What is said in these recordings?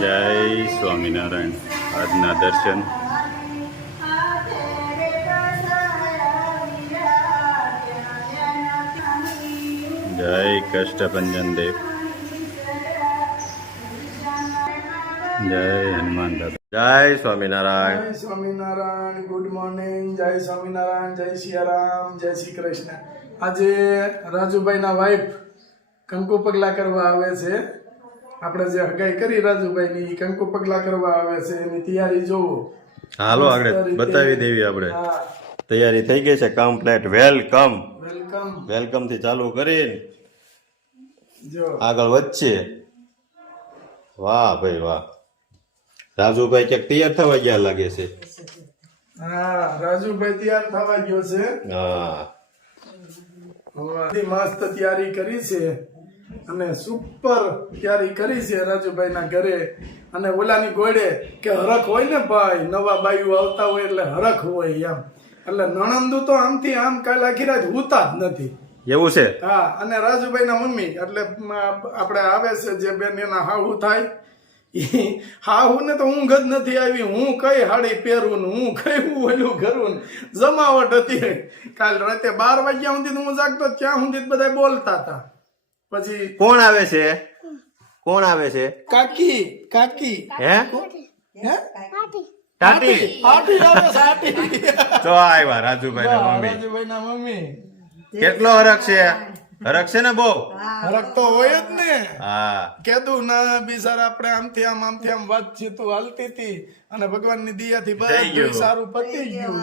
જય સ્વામિનારાયણ. આજના દર્શન જય કષ્ટભંજન દેવ. જય હનુમાન દાદા. જય સ્વામિનારાયણ. જય સ્વામિનારાયણ. Good morning. જય સ્વામિનારાયણ. જય સિયારામ. જય શ્રી કૃષ્ણ. આજે રાજુભાઈના વાઈફ કંકુ પગલા કરવા આવે છે. આપણે જે હગાઈ કરી રાજુભાઈની કંકુ પગલા કરવા આવે છે એની તૈયારી જોવો. હાલો આગળ બતાવી દેવી. આપણે તૈયારી થઈ ગઈ છે કમ્પ્લીટ. Welcome welcome. વેલકમ થી ચાલુ કરીને જો આગળ વધશે. વાહ ભાઈ વાહ. રાજુભાઈ ક્યાંક તૈયાર થવા ગયા લાગે છે. હા, રાજુભાઈ તૈયાર થવા ગયો છે. હા, મસ્ત તૈયારી કરી છે અને સુપર તૈયારી કરી છે રાજુભાઈના ઘરે. અને ઓલાની ગોળે કે હરખ હોય ને ભાઈ, નવા બાયુ આવતા હોય એટલે હરખ હોય એમ. એટલે નણંદુ તો આમથી આમ કાલ આખી રાત હુતા જ નથી. એવું છે. હા, અને રાજુભાઈના મમ્મી એટલે આપણે આવે છે જે બેન એના હાહુ થાય હાહુ ને તો ઊંઘ જ નથી આવી. હું કઈ હાડી પહેરું ને હું કઈ ઓલું કરું ને જમાવટ હતી. કાલ રાતે 12 વાગ્યા સુધી હું જાગતો ત્યાં સુધી બધા બોલતા હતા. પછી કોણ આવે છે? કોણ આવે છે? કાકી કાકી હે હે ટાટી આટી આવે છે આટી. તો આવ્યા રાજુભાઈ ના મમ્મી. રાજુભાઈના મમ્મી. કેટલો હરખ છે? હરખ છે ને બહુ. હરખ તો હોય જ ને. હા, કીધું ના બિચારા આપણે આમથી આમ વાતચીત હાલતી હતી અને ભગવાનની દયાથી બધું સારું પતી ગયું.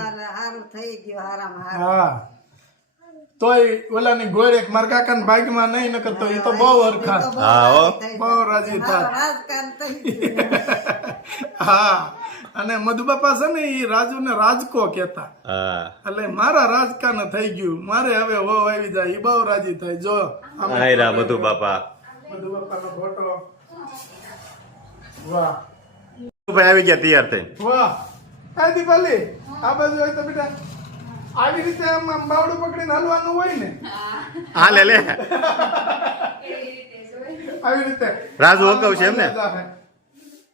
હા, તોય ઓલાની ગોળ એક મારા કાકાના ભાગમાં નહીં નકર તો એ તો બહુ હરખા. હા હો. બહુ રાજી થાય. હા, અને મધુબાપા છે ને એ રાજુ ને રાજકો કેતા. હા, એટલે મારા રાજકાન થઈ ગયું, મારે હવે વહુ આવી જાય. એ બહુ રાજી થાય. જો આયરા બધું બાપા. મધુબાપાનો ફોટો. વાહ ભાઈ આવી ગયા તૈયાર થઈ. વાહ. આ દીપાલી આ બાજુ હોય તો બેટા આવી રીતે આમ આમ બાવડું પકડીને હલવાનું હોય ને. હા લે લે. આવી રીતે રાજુ હકવ છે એમ ને?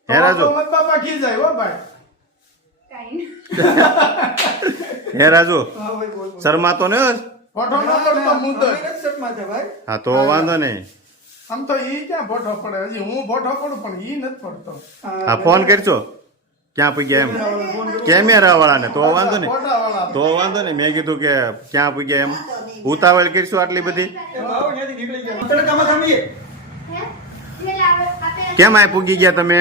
હે રાજુ? બાપા ખી જાય હો ભાઈ. હે રાજુ હા ભાઈ બોલ. શરમાતો ને? ફોટો ન પડતો મુદ્દો. હા તો વાંધો નહીં. આમ તો ઈ ક્યાં ફોટો પડે? હજી હું ફોટો પડું પણ ઈ નથી પડતો. હા ફોન કરજો ક્યાં પૂગ્યા એમ કેમેરા વાળાને. તો વાંધો નહીં. ફોટાવાળા. તો વાંધો નહીં. મેં કીધું કે ક્યાં પૂગ્યા એમ. ઉતાવળ કરશું આટલી બધી? કેમ આ પૂગી ગયા તમે?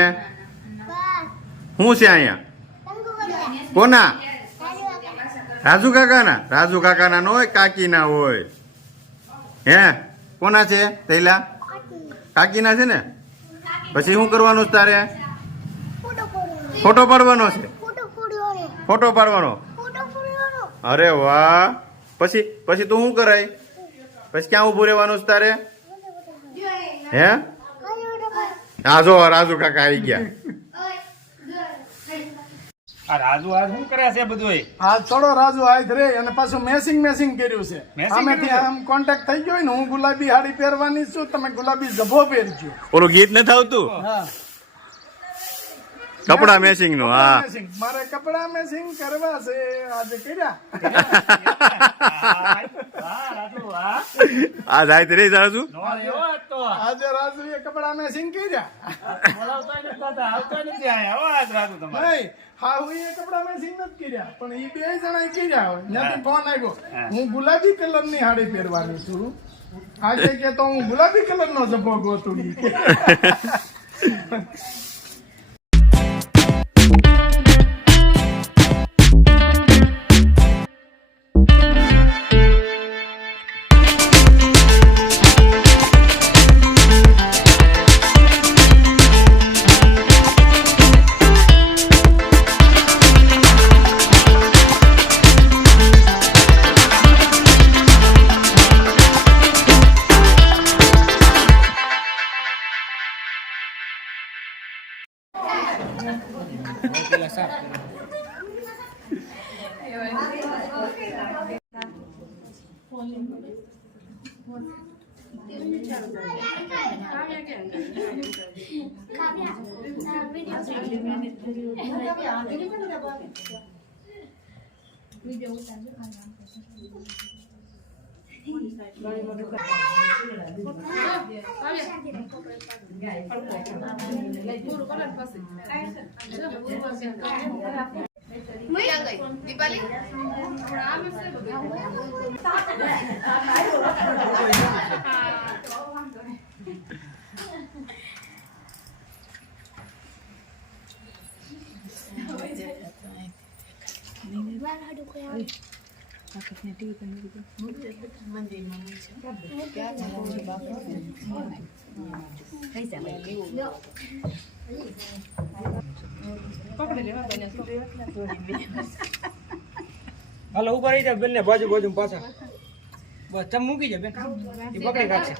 શું છે અહીંયા? કોના? રાજુ કાકાના? રાજુ કાકાના ન હોય, કાકીના હોય. હે કોના છે? તૈલા કાકીના છે ને? પછી શું કરવાનું છે તારે? ફોટો પાડવાનો છે? ફોટો પાડવાનો? અરે વાહ. પછી પછી તું શું કરાય? પછી ક્યાં ઉભું રહેવાનું છે તારે? હે હા જો રાજુ કાકા આવી ગયા. આ રાજુ આ શું કરે છે બધું? હા થોડો રાજુ આજ રે અને પાછું મેસિંગ કર્યું છે. મેસિંગ આમેથી કર્યું? આમ કોન્ટેક્ટ થઈ ગયો ને હું ગુલાબી હાડી પહેરવાની છું, તમે ગુલાબી જભો પહેરજો. ઓલું ગીત નથી આવતું હા, કપડા મેચિંગ નું? હા મેસિંગ. મારે કપડા મેસિંગ કરવા છે આજે કર્યા. હા રાજુ હા આ જાય તે રહી રાજુ. નો એવો જ તો આજે રાજુએ કપડા મેસિંગ કર્યા. બોલાવતા નથી થતા, આવતા નથી આયા હો આજ રાજુ તમારે. નહીં, હા હું એ કપડા મેસિંગ નથી કર્યા પણ એ બે જણા કર્યા હોય. ત્યાંથી ફોન આવ્યો હું ગુલાબી કલર ની હાડી પહેરવાની છું. આજે કે તો હું ગુલાબી કલર નો જભો ગોતું. દીપાલી હાલો ઉપર આવી જાય બંને બાજુ બાજુ પાછા બસ ચમ મૂકી જાય બેન એ પકડી રાખશે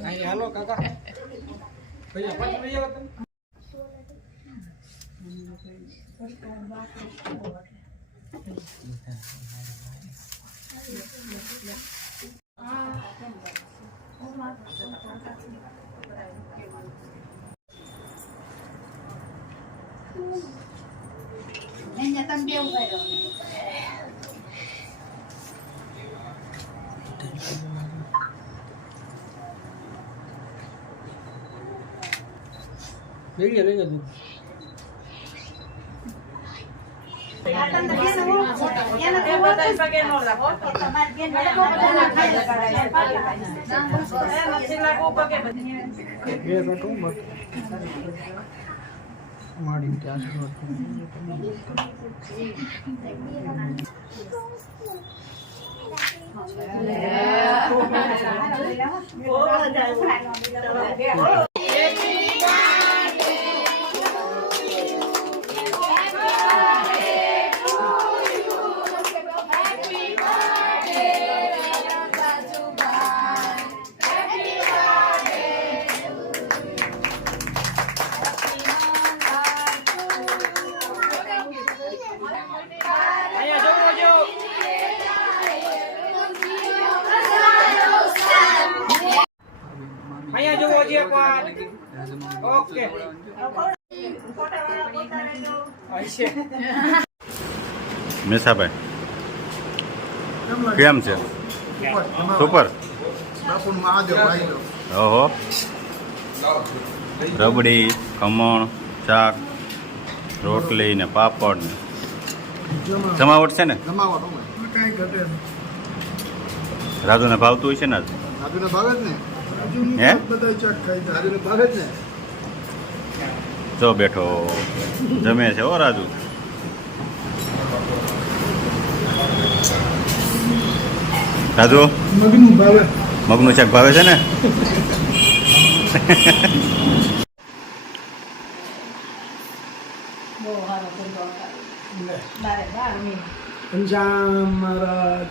અહીં હાલો કાકા ભૈયા પાછું લઈ આવો તમે લઈ લે તું માડી ત્યાં અહીંયા જોવો છે એકવાર ઓકે આશે મેસાભાઈ કેમ છે સુપર ઓહો રબડી ખમણ શાક રોટલી ને પાપડ ને જમાવટ છે ને રાજુને ભાવતું છે ને આજ? રાજુને ભાવે જ ને હે બધા ચક ખાઈ રાજુને ભાવે જ ને જો બેઠો જમે છે ઓ રાજુ રાજુ મગનું ભાવે મગનું શાક ભાવે છે ને પંજાબ મહારાજ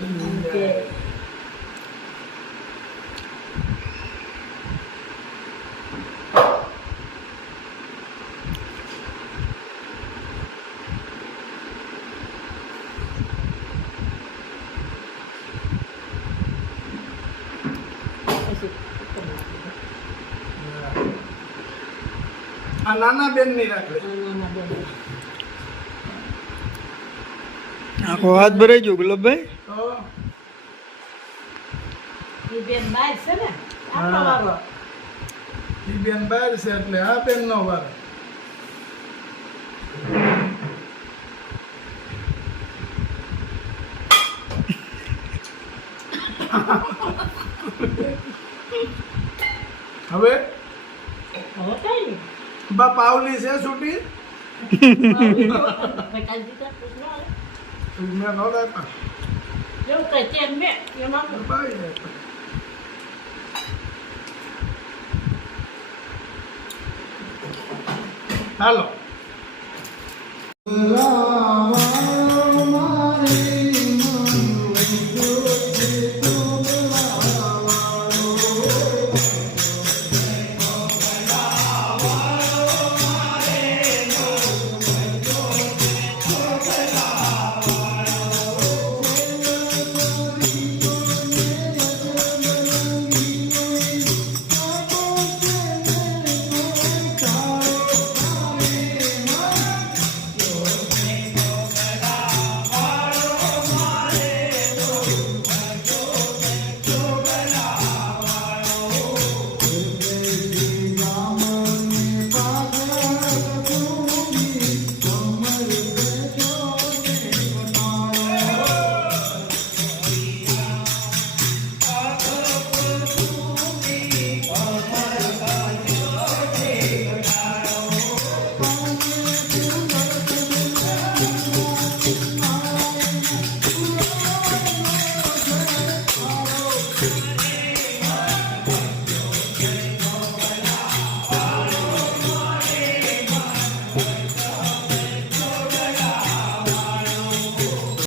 આ નાના બેન ની રાખે આખો હાથ ભરાઈ ગયો ગુલાબભાઈ ઈ બેન બહાર છે એટલે આ બેન નો વાર હવે બા પાવલી છે છૂટી મેં નો લાગ્યા હાલો